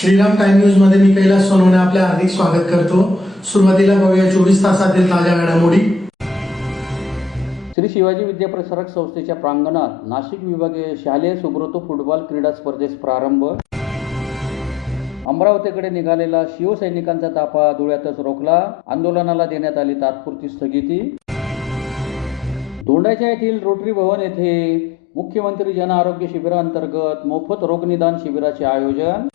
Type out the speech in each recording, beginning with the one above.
Shriram time news मध्ये मी कैलास सोनवणे आपले हार्दिक स्वागत करतो। सुरुवातीला बघूया 24 तासातील ताज्या घडामोडी। श्री शिवाजी विद्याप्रसारक संस्थेच्या प्रांगणात नाशिक विभागीय शालेय सुब्रतो फुटबॉल क्रीडा स्पर्धेस प्रारंभ। अमरावतीकडे निघालेला शिवसैनिकांचा ताफा धुळ्यातच रोखला, आंदोलनाला देण्यात आली तात्पुरती स्थगिती। दोंडाच्या येथील रोटरी भवन येथे मुख्यमंत्री जन आरोग्य शिबिरांतर्गत मोफत रोगनिदान शिबिराचे आयोजन।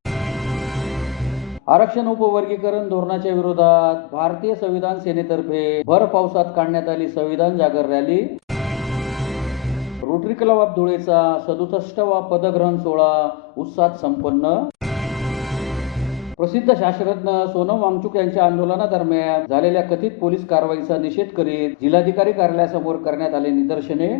आरक्षण उपवर्गीकरण धोरणाच्या विरोधात भारतीय संविधान सेनेतर्फे भर पावसात काढण्यात आली संविधान जागर रॅली। रोटरी क्लब ऑफ धुळेचा 67वा पदग्रहण सोहळा उत्साहात संपन्न। प्रसिद्ध शास्त्रज्ञ सोनम वांगचुक यांच्या आंदोलनादरम्यान झालेल्या कथित पोलीस कारवाईचा निषेध करीत जिल्हाधिकारी कार्यालयासमोर करण्यात आले निदर्शने।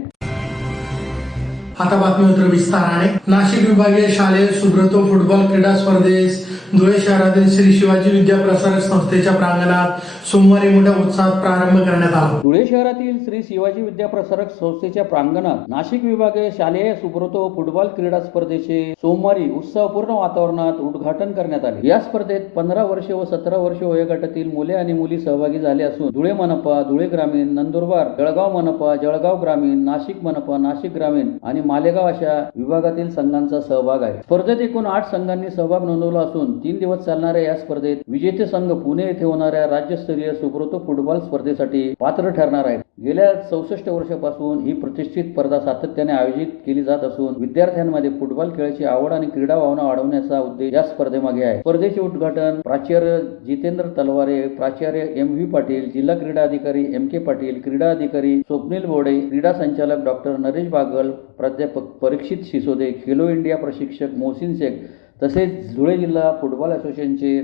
आता बातमीपत्र विस्ताराने। नाशिक विभागीय शालेय सुब्रतो फुटबॉल क्रीडा स्पर्धेस धुळे शहरातील श्री शिवाजी विद्याप्रसारक संस्थेच्या प्रांगणात सोमवारी मोठ्या उत्साहात प्रारंभ करण्यात आला। धुळे शहरातील श्री शिवाजी विद्याप्रसारक संस्थेच्या प्रांगणात नाशिक विभागीय शालेय सुब्रतो फुटबॉल क्रीडा स्पर्धेचे सोमवारी उत्साहपूर्ण वातावरणात उद्घाटन करण्यात आले। या स्पर्धेत 15 वर्षे व 17 वर्षे वयोगटातील मुले आणि मुली सहभागी झाले असून धुळे मनपा, धुळे ग्रामीण, नंदुरबार, जळगाव मनपा, जळगाव ग्रामीण, नाशिक मनपा, नाशिक ग्रामीण आणि मालेगाव अशा विभागातील संघांचा सहभाग आहे। स्पर्धेत एकूण 8 संघांनी सहभाग नोंदवला असून 3 दिवस चालणाऱ्या या स्पर्धेत विजेते संघ पुणे येथे होणाऱ्या राज्यस्तरीय सुब्रतो फुटबॉल स्पर्धेसाठी पात्र ठरणार आहेत। गेल्या 64 वर्षापासून ही प्रतिष्ठित स्पर्धा सातत्याने आयोजित केली जात असून विद्यार्थ्यांमध्ये फुटबॉल खेळाची आवड आणि क्रीडा भावना वाढवण्याचा उद्देश या स्पर्धेमागे आहे। स्पर्धेचे उद्घाटन प्राचार्य जितेंद्र तलवारे, प्राचार्य MV पाटील, जिल्हा क्रीडा अधिकारी MK पाटील, क्रीडा अधिकारी स्वप्नील बोडे, क्रीडा संचालक डॉक्टर नरेश बागल, प्राध्यापक परीक्षित सिसोदे, खेलो इंडिया प्रशिक्षक मोहसिन शेख तसेच धुळे जिल्हा फुटबॉल असोसिएशनचे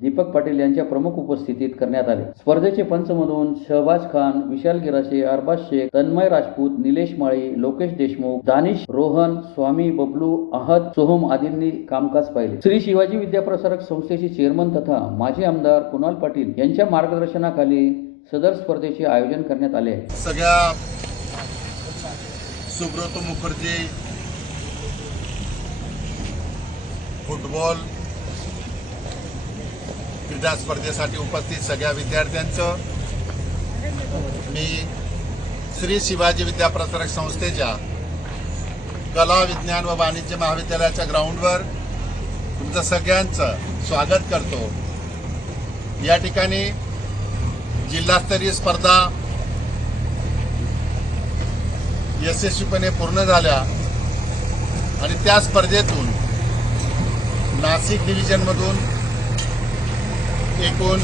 दीपक पाटील यांच्या प्रमुख उपस्थितीत करण्यात आले। स्पर्धेचे पंच म्हणून शहबाज खान, विशाल गिराशे, अरबाज शेख, तन्मय राजपूत, निलेश माळी, लोकेश देशमुख, दानिश रोहन, स्वामी, बबलू, अहद, सोहम आदींनी कामकाज पाहिले। श्री शिवाजी विद्याप्रसारक संस्थेचे चेअरमन तथा माजी आमदार कुणाल पाटील यांच्या मार्गदर्शनाखाली सदर स्पर्धेचे आयोजन करण्यात आले। सगळ्या सुब्रतो मुखर्जी फुटबॉल क्रीडा स्पर्धेसाठी उपस्थित सगळ्या विद्यार्थ्यांचं मी श्री शिवाजी विद्याप्रसारक संस्थेच्या कला, विज्ञान व वाणिज्य महाविद्यालयाच्या ग्राउंडवर तुमचं सगळ्यांचं स्वागत करतो। या ठिकाणी जिल्हास्तरीय स्पर्धा यशस्वीपणे पूर्ण झाल्या आणि त्या स्पर्धेतून नाशिक डिव्हिजनमधून एकूण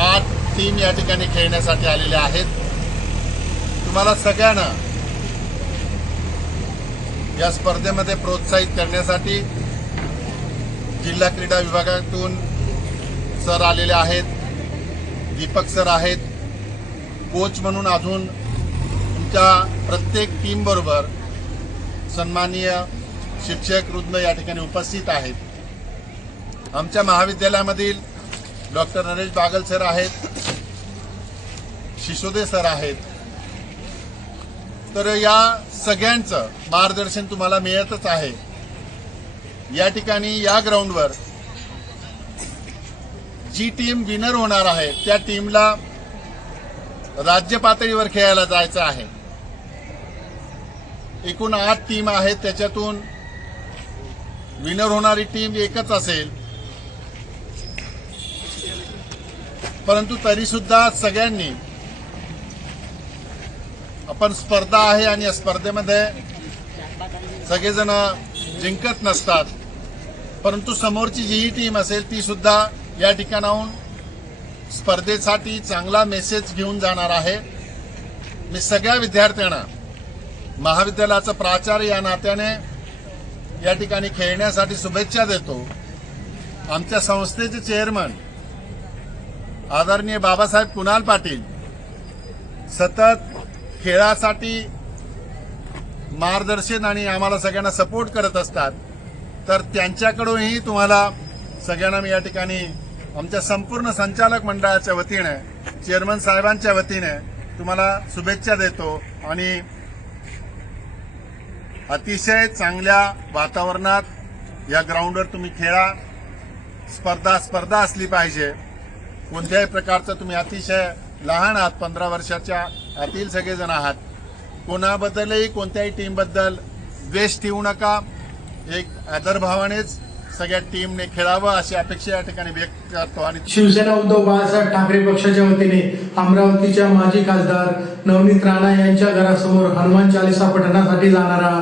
8 टीम या ठिकाणी खेळण्यासाठी आलेल्या आहेत। तुम्हाला सगळ्यांना या स्पर्धेमध्ये प्रोत्साहित करण्यासाठी जिल्हा क्रीडा विभागातून सर आलेले आहेत, दीपक सर आहेत, कोच म्हणून अजून तुमच्या प्रत्येक टीम बरोबर सन्माननीय शिक्षक वृंद या ठिकाणी उपस्थित आहेत। आमच्या महाविद्यालयामधील डॉक्टर नरेश बागल सर आहेत, शिसोदे सर आहेत। तर या सगळ्यांचं मार्गदर्शन तुम्हाला मिळतच आहे। या ठिकाणी या ग्राउंडवर जी टीम विनर होणार आहे त्या टीमला राज्य पातळीवर खेळायला जायचं आहे। एकूण 8 टीम आहेत, त्याच्यातून विनर होणारी टीम एकच असेल, परंतु तरी सुद्धा सगळ्यांनी आपण स्पर्धा आहे आणि या स्पर्धेमध्ये सगळेजण जिंकत नसतात, परंतु समोरची जी टीम असेल ती सुद्धा या ठिकाणाहून स्पर्धेसाठी चांगला मेसेज घेऊन जाणार आहे। मी सगळ्या विद्यार्थ्यांना महाविद्यालयाचा प्राचार्य या नात्याने या ठिकाणी खेळण्यासाठी शुभेच्छा देतो। आमच्या संस्थेचे चेअरमन आदरणीय बाबासाहेब कुणाल पाटील सतत खेळासाठी मार्गदर्शन आणि आम्हाला सगळ्यांना सपोर्ट करत असतात, तर त्यांच्याकडूनही तुम्हाला सगळ्यांना मी या ठिकाणी आमच्या संपूर्ण संचालक मंडळाच्या वतीने, चेअरमन साहेबांच्या वतीने तुम्हाला शुभेच्छा देतो आणि अतिशय चांगल्या वातावरणात या ग्राउंडवर तुम्ही खेळा. स्पर्धा असली पाहिजे. कोणत्याही प्रकारचं तुम्ही अतिशय लहान आहात, 15 वर्षाच्या आतील सगळेजण आहात. कोणाबद्दलही कोणत्याही टीमबद्दल द्वेष ठेवू नका. एक आदरभावानेच सगळ्या टीमने खेळावं अशी अपेक्षा या ठिकाणी व्यक्त करतो. आणि शिवसेना उद्धव बाळासाहेब ठाकरे पक्षाच्या वतीने अमरावतीच्या माजी खासदार नवनीत राणा यांच्या घरासमोर हनुमान चालीसा पठणासाठी जाणारा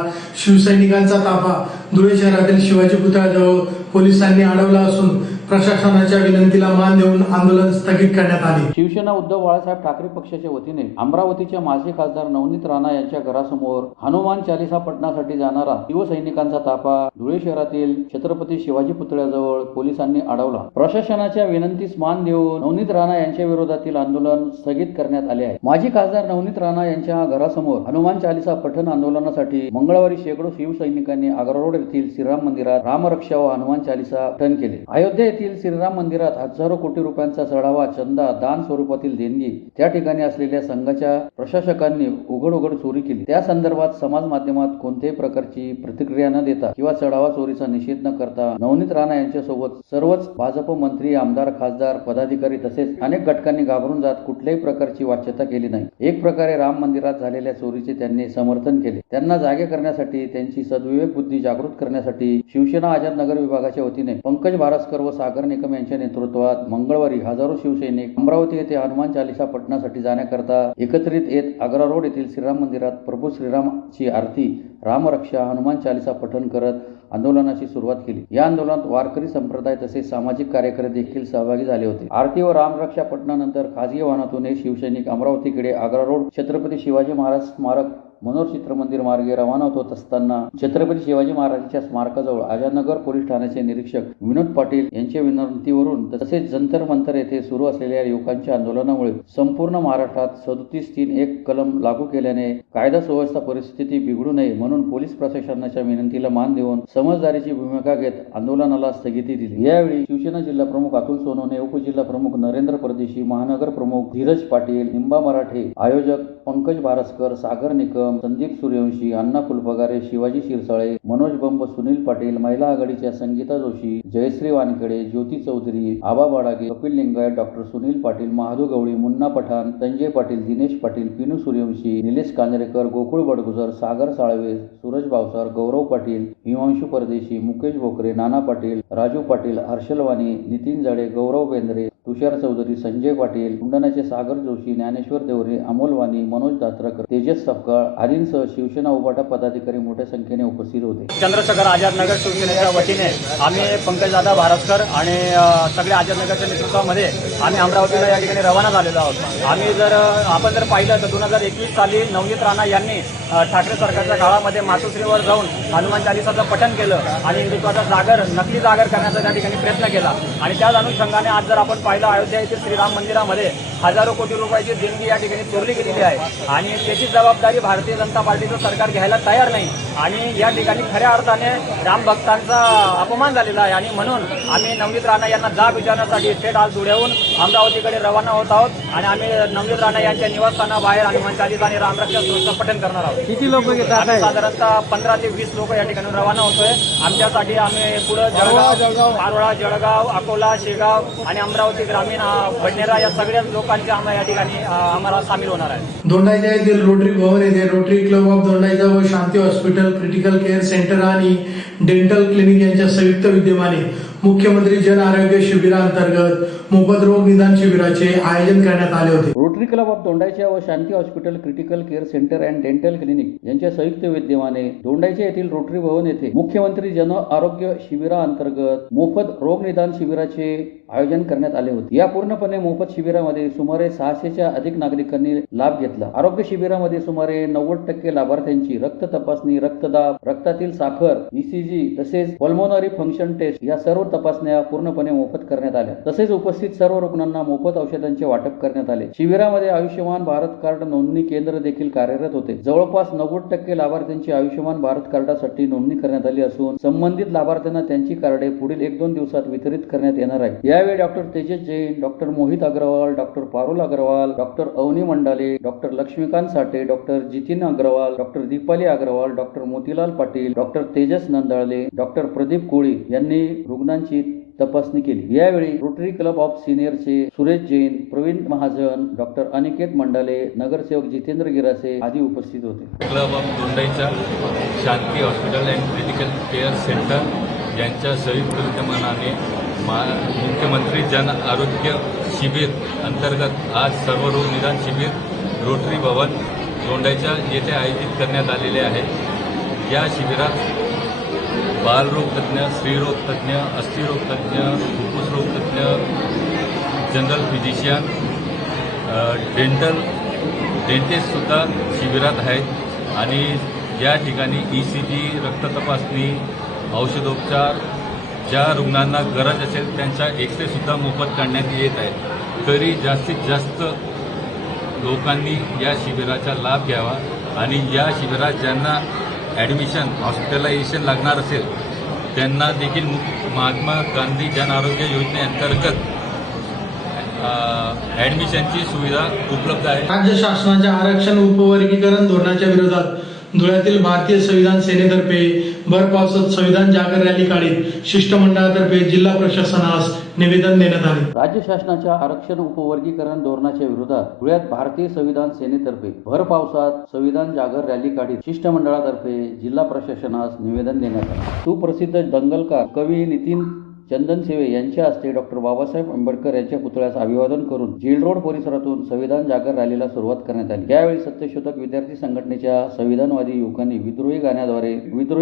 शिवसैनिकांचा ताफा धुळे शहरातील शिवाजी पुतळ्याजवळ पोलिसांनी अडवला असून प्रशासनाच्या विनंतीला मान देऊन आंदोलन स्थगित करण्यात आले. शिवसेना उद्धव बाळासाहेब ठाकरे पक्षाच्या वतीने अमरावतीच्या माजी खासदार नवनीत राणा यांच्या घरासमोर हनुमान चालीसा पठणासाठी जाणारा शिवसैनिकांचा ताफा धुळे शहरातील छत्रपती शिवाजी पुतळ्याजवळ पोलिसांनी अडवला. प्रशासनाच्या विनंतीस मान देऊन नवनीत राणा यांच्या विरोधातील आंदोलन स्थगित करण्यात आले आहे. माजी खासदार नवनीत राणा यांच्या घरासमोर हनुमान चालीसा पठण आंदोलनासाठी मंगळवारी शेकडो शिवसैनिकांनी आग्रा रोड येथील श्रीराम मंदिरात रामरक्षा व हनुमान चालीसा पठण केले. अयोध्या येथील श्रीराम मंदिरात हजारो कोटी रुपयांचा चढावा, चंदा, दान स्वरूपातील देणगी त्या ठिकाणी असलेल्या संघाच्या प्रशासकांनी उघड चोरी केली. त्या संदर्भात समाज माध्यमात कोणत्याही प्रकारची प्रतिक्रिया न देता किंवा चढावा चोरीचा निषेध न करता नवनीत राणा यांच्यासोबत सर्वच भाजप मंत्री, आमदार, खासदार, पदाधिकारी तसेच अनेक घटकांनी घाबरून जात कुठल्याही प्रकारची वाच्यता केली नाही. एक प्रकारे राम मंदिरात झालेल्या चोरीचे त्यांनी समर्थन केले. त्यांना जागे करण्यासाठी, त्यांची सद्विवेक बुद्धी जागृत करण्यासाठी शिवसेना आझाद नगर विभागाच्या वतीने पंकज भारासकर व सागर निकम यांच्या नेतृत्वात मंगळवारी हजारो शिवसैनिक अमरावती येथे हनुमान चालीसा पठणासाठी जाण्याकरता एकत्रित येत आग्रा रोड येथील श्रीराम मंदिरात प्रभू श्रीरामची आरती, रामरक्षा, हनुमान चालीसा पठण करत आंदोलनाची सुरुवात केली. या आंदोलनात वारकरी संप्रदाय तसेच सामाजिक कार्यकर्ते देखील सहभागी झाले होते. आरती व रामरक्षा पठणानंतर खाजगी वाहनातून हे शिवसैनिक अमरावतीकडे आग्रा रोड छत्रपती शिवाजी महाराज स्मारक मनोहर चित्र मंदिर मार्गे रवाना होत असताना छत्रपती शिवाजी महाराजांच्या स्मारकाजवळ आझादनगर पोलीस ठाण्याचे निरीक्षक विनोद पाटील यांच्या विनंतीवरून तसेच जंतर मंतर येथे सुरू असलेल्या युवकांच्या आंदोलनामुळे संपूर्ण महाराष्ट्रात 37(3)(1) कलम लागू केल्याने कायदा सुव्यवस्था परिस्थिती बिघडू नये म्हणून पोलीस प्रशासनाच्या विनंतीला मान देऊन समजदारीची भूमिका घेत आंदोलनाला स्थगिती दिली. यावेळी शिवसेना जिल्हा प्रमुख अतुल सोनवणे, उपजिल्हा प्रमुख नरेंद्र परदेशी, महानगर प्रमुख धीरज पाटील, निंबा मराठे, आयोजक पंकज भारासकर, सागर निकम, संदीप सूर्यवंशी, अण्णा फुलपगारे, शिवाजी शिरसाळे, मनोज बंब, सुनील पाटील, महिला आघाडीच्या संगीता जोशी, जयश्री वानखेडे, ज्योती चौधरी, आबा बाडागे, कपिल लिंगायत, डॉक्टर सुनील पाटील, महादू गवळी, मुन्ना पठाण, संजय पाटील, दिनेश पाटील, पिनू सूर्यवंशी, निलेश कांजरेकर, गोकुळ बडगुजर, सागर साळवे, सूरज भावसार, गौरव पाटील, हिमांशू परदेशी, मुकेश भोकरे, नाना पाटील, राजू पाटील, हर्षल वाणी, नितीन जाडे, गौरव बेंद्रे, तुषार चौधरी, संजय पाटील, बुलढाण्याचे सागर जोशी, ज्ञानेश्वर देवरे, अमोल वाणी, मनोज दात्रकर, तेजस सपकाळ आदींसह शिवसेना उभाटा पदाधिकारी मोठ्या संख्येने उपस्थित होते. चंद्रशेखर आझादनगर शिवसेनेच्या वतीने आम्ही पंकजदादा भारासकर आणि सगळे आझादनगरच्या नेतृत्वामध्ये आम्ही अमरावतीला या ठिकाणी रवाना झालेलो आहोत. आपण जर पाहिलं तर 2021 साली नवनीत राणा यांनी ठाकरे सरकारच्या काळामध्ये मातोश्रीवर जाऊन हनुमान चालीसाचं पठण केलं आणि हिंदुत्वाचा नकली जागर करण्याचा त्या ठिकाणी प्रयत्न केला. आणि त्याच अनुषंगाने आज जर आपण पाहिलं अयोध्या येथील श्रीराम मंदिरामध्ये हजारो कोटी रुपयाची देणगी या ठिकाणी चोरली गेलेली आहे आणि त्याची जबाबदारी भारतीय जनता पार्टीचं सरकार घ्यायला तयार नाही. आणि या ठिकाणी खऱ्या अर्थाने राम भक्तांचा अपमान झालेला आहे आणि म्हणून आम्ही नवनीत राणा यांना जाब विचारण्यासाठी थेट आज धुळ्याहून अमरावतीकडे रवाना होत आहोत आणि आम्ही नवनीत राणा यांच्या निवासस्थानाबाहेर हनुमान चालीसा आणि रामरक्षा स्तोत्राचं पठण करणार आहोत. किती लोक घेतात? साधारणतः 15 ते 20 लोक या ठिकाणी रवाना होतोय. आमच्यासाठी आम्ही पुढे जळगाव, मारोळा, जळगाव, अकोला, शेगाव आणि अमरावती ग्रामीण, बडनेरा या सगळ्याच लोकांचे आम्हाला या ठिकाणी आम्हाला सामील होणार आहे. दोंडाईचा येथील रोटरी भवन येथे रोटरी क्लब ऑफ दोंडाईचा व Shanti hospital, critical care centre आणि डेंटल क्लिनिक यांच्या संयुक्त विद्यमाने मुख्यमंत्री जन आरोग्य शिबिरांतर्गत मोफत रोग निदान शिबिराचे आयोजन करण्यात आले होते. रोटरी क्लब ऑफ दोंडाईच्या व Shanti hospital, critical care centre and dental clinic यांच्या संयुक्त विद्यमाने दोंडाईच्या येथील रोटरी भवन येथे मुख्यमंत्री जन आरोग्य शिबिरांतर्गत मोफत रोग निदान शिबिराचे आयोजन करण्यात आले होते. या पूर्णपणे मोफत शिबिरामध्ये सुमारे 600च्या अधिक नागरिकांनी लाभ घेतला. आरोग्य शिबिरामध्ये सुमारे 90% लाभार्थ्यांची रक्त तपासणी, रक्तदाब, रक्तातील साखर, ECG तसेच पल्मोनरी फंक्शन टेस्ट या सर्व तपासण्या पूर्णपणे मोफत करण्यात आल्या. तसेच उपस्थित सर्व रुग्णांना मोफत औषधांचे वाटप करण्यात आले. शिबिरामध्ये आयुष्यमान भारत कार्ड नोंदणी केंद्र देखील कार्यरत होते. जवळपास 90% लाभार्थ्यांची आयुष्यमान भारत कार्डासाठी नोंदणी करण्यात आली असून संबंधित लाभार्थ्यांना त्यांची कार्डे पुढील 1-2 दिवसात वितरित करण्यात येणार आहे. यावेळी doctor Tejas Jain, doctor Mohit Agarwal, doctor Parul Agarwal, doctor Avani Mandale, doctor Laxmikant Sathe, doctor Jitin Agarwal, doctor Deepali Agarwal, doctor Motilal Patil, doctor Tejas Nandale, doctor Pradeep Koli यांनी रुग्णांची तपासणी केली. यावेळी रोटरी क्लब ऑफ सिनियरचे सुरेश जैन, प्रवीण महाजन, डॉक्टर अनिकेत मंडाले, नगरसेवक जितेंद्र गिरासे आदी उपस्थित होते. क्लब ऑफ दोंडाईचा शासकीय hospital and critical care centre यांच्या संयुक्त विद्यमानाने मुख्यमंत्री जन आरोग्य शिबिर अंतर्गत आज सर्व रोग निदान शिबिर रोटरी भवन दोंडाईच्या येथे आयोजित करण्यात आलेले आहे. या शिबिरात बालरोग तज्ज्ञ, स्त्रीरोग तज्ज्ञ, अस्थिरोग तज्ज्ञ, फुफ्फुस रोग तज्ज्ञ, जनरल फिजिशियन, डेंटिस्टसुद्धा शिबिरात आहेत आणि या ठिकाणी ECG, रक्त तपासणी, औषधोपचार, ज्या रुग्णांना गरज असेल त्यांचा एक्सरेसुद्धा मोफत काढण्यात येत आहे. तरी जास्तीत जास्त लोकांनी या शिबिराचा लाभ घ्यावा आणि या शिबिरात ज्यांना ॲडमिशन, हॉस्पिटलायझेशन लागणार असेल त्यांना देखील महात्मा गांधी जन आरोग्य योजनेअंतर्गत ॲडमिशनची सुविधा उपलब्ध आहे. राज्य शासनाच्या आरक्षण उपवर्गीकरण धोरणाच्या विरोधात धुळ्यातील भारतीय संविधान सेनेतर्फे भर पावसात संविधान जागर रॅली काढीत शिष्टमंडळातर्फे जिल्हा प्रशासनास निवेदन देण्यात आले. राज्य शासनाच्या आरक्षण उपवर्गीकरण धोरणाच्या विरोधात धुळ्यात भारतीय संविधान सेनेतर्फे भर पावसात संविधान जागर रॅली काढीत शिष्टमंडळातर्फे जिल्हा प्रशासनास निवेदन देण्यात आले. सुप्रसिद्ध दंगलकार कवी नितीन चंदनसेवे यांच्या हस्ते डॉक्टर बाबासाहेब आंबेडकर यांच्या पुतळ्यास अभिवादन करून जेल रोड परिसरातून संविधान जागर रॅलीला सुरुवात करण्यात आली. यावेळी सत्यशोधक विद्यार्थी संघटनेच्या संविधानवादी युवकांनी विद्रोही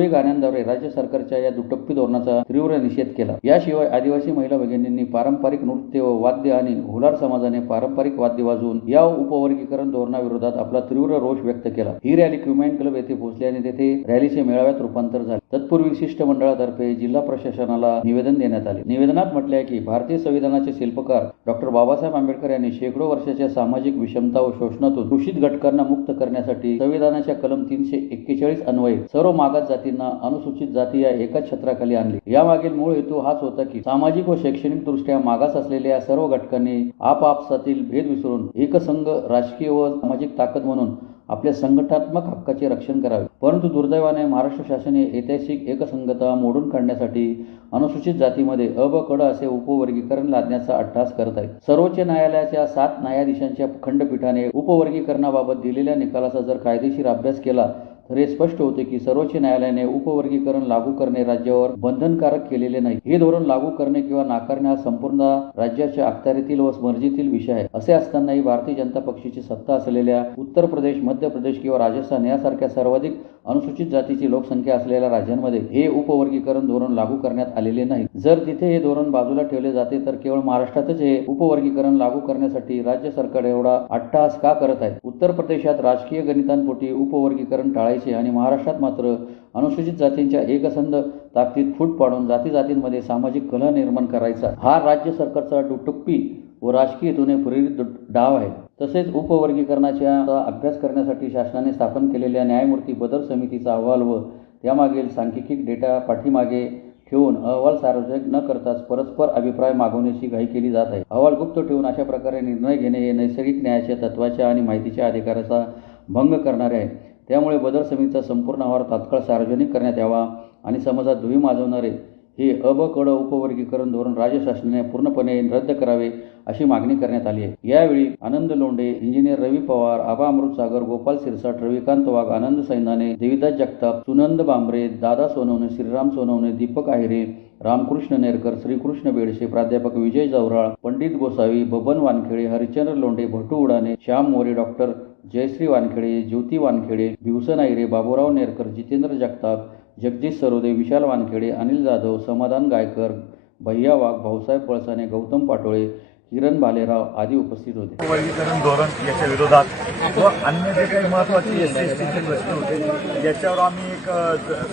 गाण्यांद्वारे राज्य सरकारच्या या दुटप्पी धोरणाचा तीव्र निषेध केला. याशिवाय आदिवासी महिला भगिनींनी पारंपरिक नृत्य व वाद्य आणि हुलार समाजाने पारंपरिक वाद्य वाजवून या उपवर्गीकरण धोरणाविरोधात आपला तीव्र रोष व्यक्त केला. ही रॅली क्युमाइन क्लब येथे पोहोचली आणि तेथे रॅलीचे मेळाव्यात रूपांतर झाले. तत्पूर्वी शिष्टमंडळातर्फे जिल्हा प्रशासनाला निवेदन देण्यात आले. निवेदनात म्हटले आहे की भारतीय संविधानाचे शिल्पकार डॉक्टर बाबासाहेब आंबेडकर यांनी शेकडो वर्षाच्या सामाजिक विषमता व शोषणातून दूषित घटकांना मुक्त करण्यासाठी संविधानाच्या कलम 341 अन्वये सर्व मागास जातींना अनुसूचित जाती या एकाच छत्राखाली आणले. यामागील मूळ हेतू हाच होता की सामाजिक व शैक्षणिक दृष्ट्या मागास असलेल्या सर्व घटकांनी आपापसातील भेद विसरून एकसंघ राजकीय व सामाजिक ताकद म्हणून आपल्या संघटनात्मक हक्काचे रक्षण करावे. परंतु दुर्दैवाने महाराष्ट्र शासन ऐतिहासिक एकसंघता मोडून काढण्यासाठी अनुसूचित जातीमध्ये अ ब क ड असे उपवर्गीकरण लादण्याचा अट्टहास करत आहे. सर्वोच्च न्यायालयाच्या 7 न्यायाधीशांच्या खंडपीठाने उपवर्गीकरणाबाबत दिलेल्या निकालाचा जर कायदेशीर अभ्यास केला तर हे स्पष्ट होते की सर्वोच्च न्यायालयाने उपवर्गीकरण लागू करणे राज्यावर बंधनकारक केलेले नाही. हे धोरण लागू करणे किंवा नाकारणे हा संपूर्ण राज्याच्या अखत्यारीतील व मर्जीतील विषय आहे. असे असतानाही भारतीय जनता पक्षाची सत्ता असलेल्या उत्तर प्रदेश, मध्य प्रदेश किंवा राजस्थान यासारख्या सर्वाधिक अनुसूचित जातीची लोकसंख्या असलेल्या राज्यांमध्ये हे उपवर्गीकरण धोरण लागू करण्यात आलेले नाही. जर तिथे हे धोरण बाजूला ठेवले जाते तर केवळ महाराष्ट्रातच हे उपवर्गीकरण लागू करण्यासाठी राज्य सरकार एवढा अट्टहास का करत आहे? उत्तर प्रदेशात राजकीय गणितांपोटी उपवर्गीकरण टाळायचे आणि महाराष्ट्रात मात्र अनुसूचित जातींच्या एकसंध ताकदीत फूट पाडून जातींमध्ये सामाजिक कलह निर्माण करायचा हा राज्य सरकारचा दुटप्पी व राजकीय हेतूने प्रेरित डाव आहे. तसेच उपवर्गीकरणाचा अभ्यास करण्यासाठी शासनाने स्थापन केलेल्या न्यायमूर्ती बदर समितीचा अहवाल व त्यामागील सांख्यिकी डेटा पाठीमागे ठेवून अहवाल सार्वजनिक न करताच परस्पर अभिप्राय मागवण्याची घाई केली जात आहे. अहवाल गुप्त ठेवून अशा प्रकारे निर्णय घेणे हे नैसर्गिक न्यायाच्या तत्वाच्या आणि माहितीच्या अधिकाराचा भंग करणारे आहे. त्यामुळे बदर समितीचा संपूर्ण अहवाल तात्काळ सार्वजनिक करण्यात यावा आणि समाजात धुळी माजवणारे हे अ ब क ड उपवर्गीकरण धोरण राज्य शासनाने पूर्णपणे रद्द करावे अशी मागणी करण्यात आली आहे. यावेळी आनंद लोंढे, इंजिनियर रवी पवार, आबा अमृतसागर, गोपाल सिरसाट, रविकांत वाघ, आनंद सैंदाने, देविदास जगताप, सुनंद बांबरे, दादा सोनवणे, श्रीराम सोनवणे, दीपक आहिरे, रामकृष्ण नेरकर, श्रीकृष्ण बेडसे, प्राध्यापक विजय जवराळ, पंडित गोसावी, बबन वानखेडे, हरिचंद्र लोंढे, भटू उडाने, श्याम मोरे, डॉक्टर जयश्री वानखेडे, ज्योती वानखेडे, भिवसन आहिरे, बाबूराव नेरकर, जितेंद्र जगताप, जगदीश सरोदे, विशाल वानखेडे, अनिल जाधव, समाधान गायकर, भैया वाघ, भाऊसाहेब पळसाने, गौतम पाटोळे, किरण भालेराव आदी उपस्थित होते. वर्गीकरण धोरण याच्या विरोधात व अन्य जे काही महत्त्वाचे SC/STचे प्रश्न होते याच्यावर आम्ही एक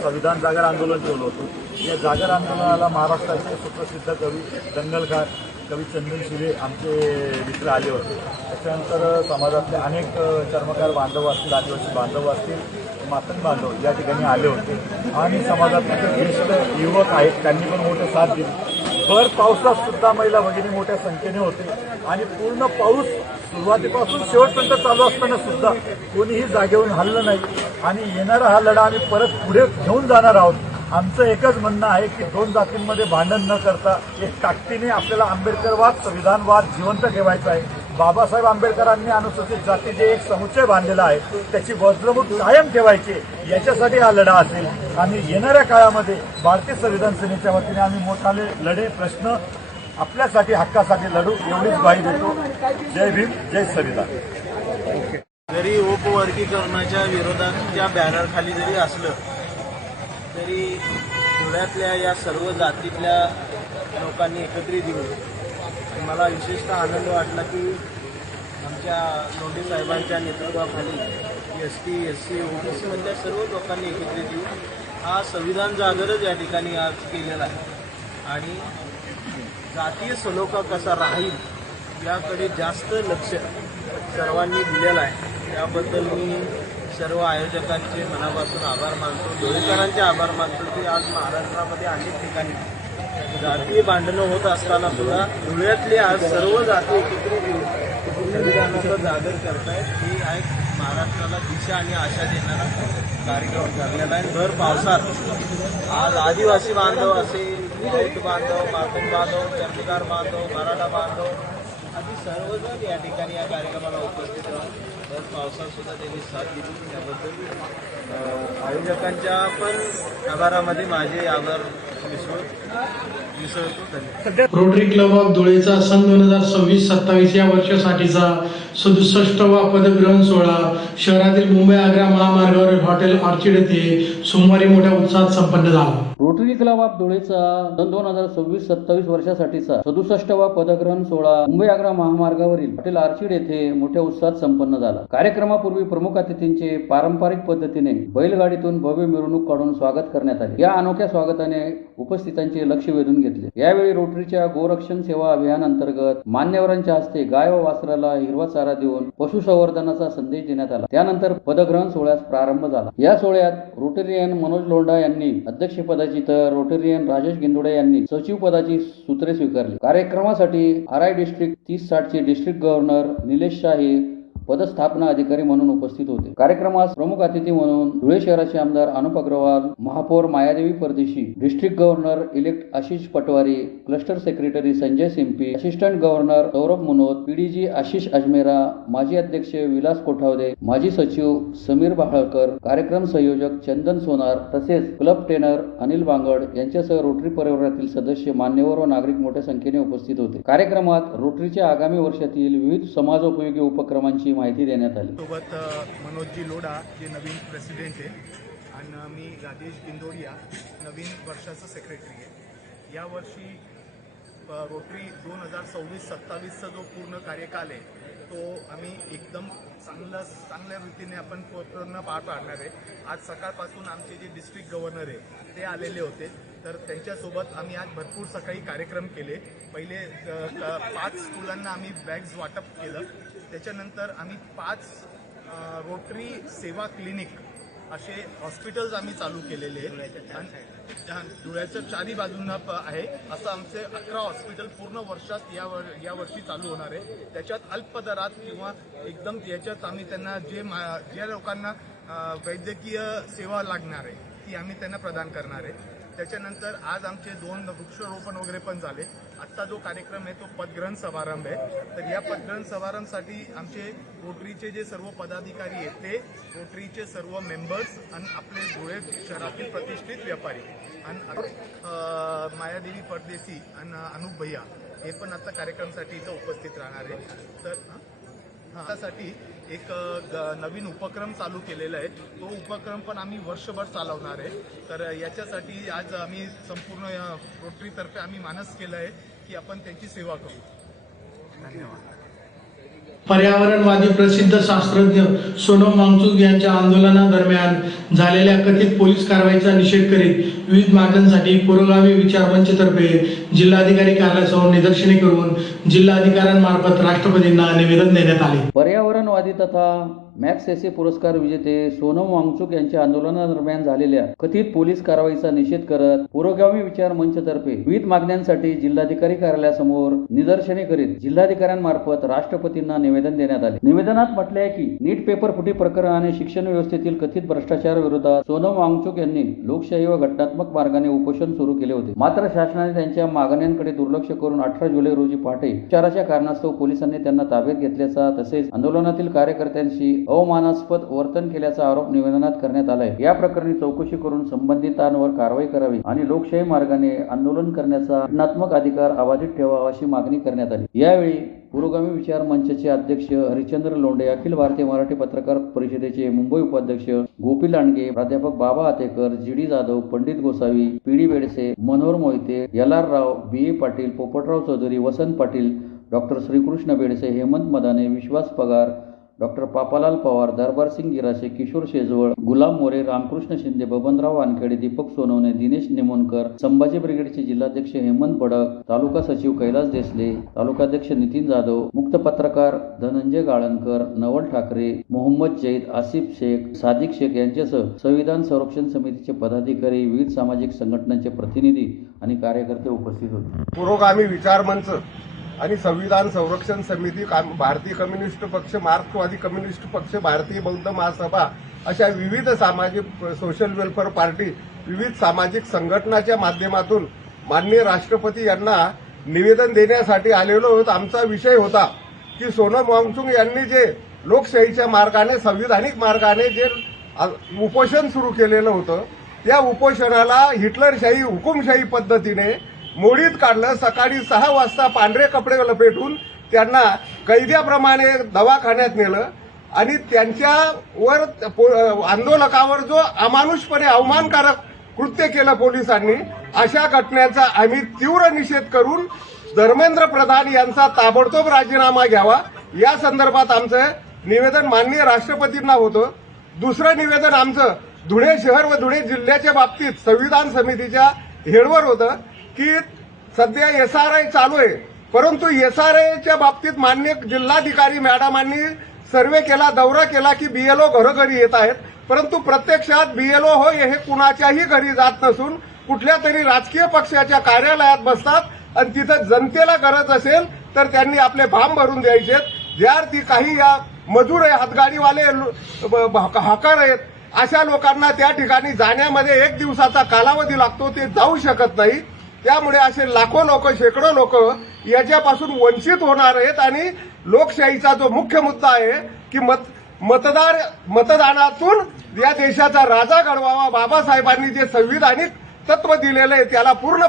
संविधान जागर आंदोलन ठेवलं होतं. या जागर आंदोलनाला महाराष्ट्राचे सुप्रसिद्ध कवी दंगलकार कवी चंदन शिवे आमचे मित्र आले होते. त्याच्यानंतर समाजातले अनेक चर्मकार बांधव असतील, आदिवासी बांधव असतील, मातंग बांधव या ठिकाणी आले होते आणि समाजातले जे ज्येष्ठ युवक आहेत त्यांनी पण मोठे साथ दिली. भर पावसात सुद्धा महिला भगिनी मोठ्या संख्येने होते आणि पूर्ण पाऊस सुरुवातीपासून शेवटपर्यंत चालू असताना सुद्धा कोणीही जागेवरून हललं नाही आणि येणारा हा लढा आम्ही परत पुढे घेऊन जाणार आहोत. आमचं एकच म्हणणं आहे की दोन जातींमध्ये भांडण न करता एक ताकदीने आपल्याला आंबेडकरवाद, संविधानवाद जिवंत ठेवायचा आहे. बाबासाहेब आंबेडकरांनी अनुसूचित जाती जे एक समुच्चय बांधलेला आहे त्याची वज्रमूठ कायम ठेवायची, याच्यासाठी हा लढा असेल. आणि येणाऱ्या काळामध्ये भारतीय संविधान सेनेच्या वतीने आम्ही मोठाले लढे, प्रश्न आपल्यासाठी, हक्कासाठी लढू एवढीच ग्वाही देतो. जय भीम, जय संविधान. जरी उपवर्गीकरणाच्या विरोधाच्या बॅनरखाली जरी असलं तरी धुळ्यातल्या या सर्व जातीतल्या लोकांनी एकत्रित येऊन मला विशेषतः आनंद वाटला की आमच्या लोंढे साहेबांच्या नेतृत्वाखाली ST, SC, OBC मधल्या सर्व लोकांनी एकत्रित येऊन हा संविधान जागरच या ठिकाणी आज केलेला आहे आणि जातीय सलोखा कसा राहील याकडे जास्त लक्ष सर्वांनी दिलेलं आहे. त्याबद्दल मी सर्व आयोजकांचे मनापासून आभार मानतो, धुळेकरांचे आभार मानतो की आज महाराष्ट्रामध्ये अनेक ठिकाणी जातीय भांडणं होत असताना सुद्धा धुळ्यातले आज सर्व जाती एकत्रित येऊन संविधानाचा जागर करतायत. ही एक महाराष्ट्राला दिशा आणि आशा देणारा कार्यक्रम ठरलेला आहे. भर पावसात आज आदिवासी बांधव असेल, बौद्ध बांधव, मातंग बांधव, चर्मकार बांधव, मराठा बांधव आधी सर्वजण या ठिकाणी या कार्यक्रमाला उपस्थित राहून भर पावसात सुद्धा त्यांनी साथ दिली. त्याबद्दल आयोजकांच्या पण आभारामध्ये माझे आभार विसरतो. धन्यवाद. रोटरी क्लब ऑफ धुळेचा सन 2026-27 या वर्षासाठीचा 67वा पदग्रहण सोहळा शहरातील मुंबई आग्रा महामार्गावरील हॉटेल ऑर्चिड येथे सोमवारी मोठ्या उत्साहात संपन्न झाला. रोटरी क्लब ऑफ धुळेचा सन 2026-27 वर्षासाठीचा 67वा पदग्रहण सोहळा मुंबई आग्रा महामार्गावरील हॉटेल ऑर्चिड येथे मोठ्या उत्साहात संपन्न झाला. कार्यक्रमापूर्वी प्रमुख अतिथींचे पारंपरिक पद्धतीने बैलगाडीतून भव्य मिरवणूक काढून स्वागत करण्यात आले. या अनोख्या स्वागताने उपस्थितांचे लक्ष वेधून घेतले. यावेळी रोटरीच्या गोरक्षण सेवा अभियान अंतर्गत मान्यवरांच्या हस्ते गाय व वासराला हिरवा चारा देऊन पशुसंवर्धनाचा संदेश देण्यात आला. त्यानंतर पदग्रहण सोहळ्यास प्रारंभ झाला. या सोहळ्यात रोटरियन मनोज लोंढा यांनी अध्यक्षपदाची तर रोटरियन राजेश गिंदोडे यांनी सचिव पदाची सूत्रे स्वीकारली. कार्यक्रमासाठी RI डिस्ट्रिक्ट 30/60 चे डिस्ट्रिक्ट गव्हर्नर निलेश शाह हे पदस्थापना अधिकारी म्हणून उपस्थित होते. कार्यक्रमास प्रमुख अतिथी म्हणून धुळे शहराचे आमदार अनुप अग्रवाल, महापौर Mayadevi Pardeshi, district governor elect Ashish Patwari, cluster secretary Sanjay Simpi, assistant governor Saurabh Munot, PDG Ashish Ajmera, माजी अध्यक्ष विलास कोठावदे, माजी सचिव समीर बाहळकर, कार्यक्रम संयोजक चंदन सोनार तसेच क्लब ट्रेनर अनिल बांगड यांच्यासह रोटरी परिवारातील सदस्य, मान्यवर व नागरिक मोठ्या संख्येने उपस्थित होते. कार्यक्रमात रोटरीच्या आगामी वर्षातील विविध समाजोपयोगी उपक्रमांची माहिती देण्यात आली. सोबत मनोजजी लोढा जे नवीन प्रेसिडेंट आहे आणि मी राजेश गिंदोडिया नवीन वर्षाचं सेक्रेटरी आहे. यावर्षी रोटरी 2026-27चा जो पूर्ण कार्यकाल आहे तो आम्ही एकदम चांगल्या रीतीने आपण पूर्ण पार पाडणार आहे. आज सकाळपासून आमचे जे डिस्ट्रिक्ट गव्हर्नर आहे ते आलेले होते, तर त्यांच्यासोबत आम्ही आज भरपूर सकाळी कार्यक्रम केले. पहिले 5 स्कूलांना आम्ही बॅग्स वाटप केलं. त्याच्यानंतर आम्ही 5 रोटरी सेवा क्लिनिक असे हॉस्पिटल्स आम्ही चालू केलेले आणि धुळ्याच्या चारी बाजूंना आहे असं आमचे 11 हॉस्पिटल पूर्ण वर्षात या वर्षी चालू होणार आहे. त्याच्यात अल्प दरात किंवा एकदम याच्यात आम्ही त्यांना ज्या लोकांना वैद्यकीय सेवा लागणार आहे ती आम्ही त्यांना प्रदान करणार आहे. त्याच्यानंतर आज आमचे 2 वृक्षारोपण वगैरे पण झाले. आत्ता जो कार्यक्रम आहे तो पदग्रहण समारंभ आहे. तर या पदग्रहण समारंभासाठी आमचे रोटरीचे जे सर्व पदाधिकारी आहेत ते रोटरीचे सर्व मेंबर्स आणि आपले धुळे शहरातील प्रतिष्ठित व्यापारी आणि मायादेवी परदेशी आणि अनुप भैया हे पण आता कार्यक्रमासाठी इथं उपस्थित राहणार आहे. तर त्यासाठी एक नवीन उपक्रम चालू केलेला आहे. तो उपक्रम पण आम्ही वर्षभर चालवणार आहे. तर याच्यासाठी आज आम्ही संपूर्ण रोटरीतर्फे आम्ही मानस केलं आहे की आपण त्यांची सेवा करू. धन्यवाद. पर्यावरणवादी प्रसिद्ध शास्त्रज्ञ सोनम वांगचुक यांच्या आंदोलनादरम्यान झालेल्या कथित पोलीस कारवाईचा निषेध करीत विविध मागण्यांसाठी पुरोगामी विचार मंचतर्फे जिल्हाधिकारी कार्यालयासमोर निदर्शने करून जिल्हाधिकाऱ्यांमार्फत राष्ट्रपतींना निवेदन देण्यात आले. पर्यावरणवादी तथा मॅक्सेसे पुरस्कार विजेते सोनम वांगचुक यांच्या आंदोलनादरम्यान झालेल्या कथित पोलीस कारवाईचा निषेध करत पुरोगामी विचार मंचतर्फे विविध मागण्यांसाठी जिल्हाधिकारी कार्यालयासमोर निदर्शने करीत जिल्हाधिकाऱ्यांमार्फत राष्ट्रपतींना निवेदन देण्यात आले. निवेदनात म्हटले आहे की नीट पेपर फुटी प्रकरण आणि शिक्षण व्यवस्थेतील कथित भ्रष्टाचार विरोधात सोनम वांगचुक यांनी लोकशाही व घटनात्मक मार्गाने उपोषण सुरू केले होते. मात्र शासनाने त्यांच्या मागण्यांकडे दुर्लक्ष करून 18 जुलै रोजी पहाटे उपचाराच्या कारणास्तव पोलिसांनी त्यांना ताब्यात घेतल्याचा तसेच आंदोलनातील कार्यकर्त्यांशी अवमानास्पद वर्तन केल्याचा आरोप निवेदनात करण्यात आलाय. या प्रकरणी चौकशी करून संबंधितांवर कारवाई करावी आणि लोकशाही मार्गाने आंदोलन करण्याचा घटनात्मक अधिकार अबाधित ठेवावा अशी मागणी करण्यात आली. यावेळी पुरोगामी विचार मंचचे अध्यक्ष हरिश्चंद्र लोंढे, अखिल भारतीय मराठी पत्रकार परिषदेचे मुंबई उपाध्यक्ष गोपी लांडगे, प्राध्यापक बाबा आतेकर, GD. Jadhav, Pandit Gosavi, PD. Bedse, Manohar Mohite, LR. राव, बी.ए. पाटील, पोपटराव चौधरी, वसंत पाटील, डॉक्टर श्रीकृष्ण बेडसे, हेमंत मदाने, विश्वास पगार, डॉक्टर पापालाल पवार, दरबारसिंग गिराशे, किशोर शेजवळ, गुलाम मोरे, रामकृष्ण शिंदे, बबनराव वानखेडे, दीपक सोनवणे, दिनेश निमोणकर, संभाजी ब्रिगेडचे जिल्हाध्यक्ष हेमंत भडक, तालुका सचिव कैलास देसले, तालुकाध्यक्ष नितीन जाधव, मुक्त पत्रकार धनंजय गाळणकर, नवल ठाकरे, मोहम्मद जैद, आसिफ शेख, सादिक शेख यांच्यासह संविधान संरक्षण समितीचे पदाधिकारी, विविध सामाजिक संघटनांचे प्रतिनिधी आणि कार्यकर्ते उपस्थित होते. पुरोगामी विचार मंच आणि संविधान संरक्षण समिती, भारतीय कम्युनिस्ट पक्ष, मार्क्सवादी कम्युनिस्ट पक्ष, भारतीय बौद्ध महासभा अशा विविध सामाजिक सोशल वेलफेअर पार्टी, विविध सामाजिक संघटनाच्या माध्यमातून माननीय राष्ट्रपती यांना निवेदन देण्यासाठी आलेलो आहोत. आमचा विषय होता की सोनम वांगचुक यांनी जे लोकशाहीच्या मार्गाने, संविधानिक मार्गाने जे उपोषण सुरू केलेलं होतं, त्या उपोषणाला हिटलरशाही, हुकुमशाही पद्धतीने मोडीत काढलं. सकाळी 6 वाजता पांढरे कपडे लपेटून त्यांना कैद्याप्रमाणे दवाखान्यात नेलं आणि त्यांच्यावर आंदोलकावर जो अमानुषपणे अवमानकारक कृत्य केलं पोलिसांनी, अशा घटनेचा आम्ही तीव्र निषेध करून धर्मेंद्र प्रधान यांचा ताबडतोब राजीनामा घ्यावा या संदर्भात आमचं निवेदन माननीय राष्ट्रपतींना होतं. दुसरं निवेदन आमचं धुळे शहर व धुळे जिल्ह्याच्या बाबतीत संविधान समितीच्या हेडवर होतं की सध्या एसआरआय चालू आहे, परंतु एसआरआयच्या बाबतीत माननीय जिल्हाधिकारी मॅडमांनी सर्वे केला, दौरा केला की बीएलओ घरोघरी येत आहेत, परंतु प्रत्यक्षात बीएलओ हे कुणाच्याही घरी जात नसून कुठल्या तरी राजकीय पक्षाच्या कार्यालयात बसतात आणि तिथं जनतेला गरज असेल तर त्यांनी आपले फॉर्म भरून द्यायचे. ज्यार्थी काही या मजूर आहे, हातगाडीवाले, हॉकर आहेत, अशा लोकांना त्या ठिकाणी जाण्यामध्ये 1 दिवसाचा कालावधी लागतो, ते जाऊ शकत नाही. त्यामुळे असे लाखो लोक, शेकडो लोक याच्यापासून वंचित होणार आहेत आणि लोकशाहीचा जो मुख्य मुद्दा आहे की मतदानातून या देशाचा राजा घडवावा, बाबासाहेबांनी जे संविधानिक तत्व दिलेलं आहे त्याला पूर्ण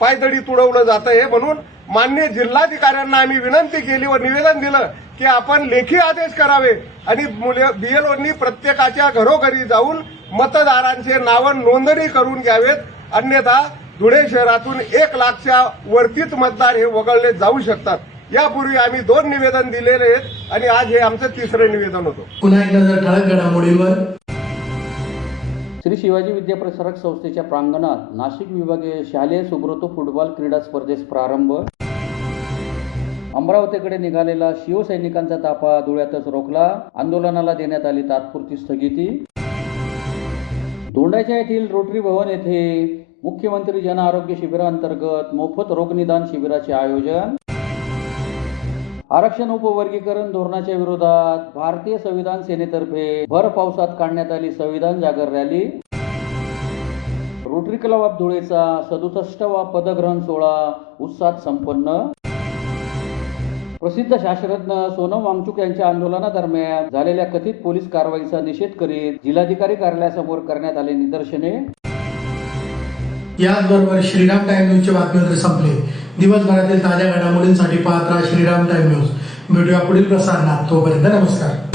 पायदळी तुडवलं जातं आहे. म्हणून माननीय जिल्हाधिकाऱ्यांना आम्ही विनंती केली व निवेदन दिलं की आपण लेखी आदेश करावे आणि बीएलओंनी प्रत्येकाच्या घरोघरी जाऊन मतदारांचे नाव नोंदणी करून घ्यावेत, अन्यथा धुळे शहरातून 1 लाखच्या वरतीच मतदार हे वगळले जाऊ शकतात. यापूर्वी आम्ही 2 निवेदन दिलेले आहेत आणि आज हे आमचं 3रं निवेदन होतं. पुन्हा एक नजर ठळक घडामोडींवर. श्री शिवाजी विद्याप्रसारक संस्थेच्या प्रांगणात नाशिक विभागीय शालेय सुब्रतो फुटबॉल क्रीडा स्पर्धेस प्रारंभ. अमरावतीकडे निघालेला शिवसैनिकांचा ताफा धुळ्यातच रोखला, आंदोलनाला देण्यात आली तात्पुरती स्थगिती. दोंडाच्या येथील रोटरी भवन येथे मुख्यमंत्री जन आरोग्य शिबिरांतर्गत मोफत रोगनिदान शिबिराचे आयोजन. आरक्षण उपवर्गीकरण धोरणाच्या विरोधात भारतीय संविधान सेनेतर्फे भर पावसात काढण्यात आली संविधान जागर रॅली. रोटरी क्लब ऑफ धुळेचा 67वा पदग्रहण सोहळा उत्साहात संपन्न. प्रसिद्ध शास्त्रज्ञ सोनम वांगचुक यांच्या आंदोलनादरम्यान झालेल्या कथित पोलीस कारवाईचा निषेध करीत जिल्हाधिकारी कार्यालयासमोर करण्यात आले निदर्शने. याचबरोबर श्रीराम टाइम न्यूजचे बातमीपत्र संपले. दिवसभरातील ताज्या घडामोडींसाठी पाहत राहा श्रीराम टाइम न्यूज. भेटूया पुढील प्रसारणात. तोपर्यंत नमस्कार.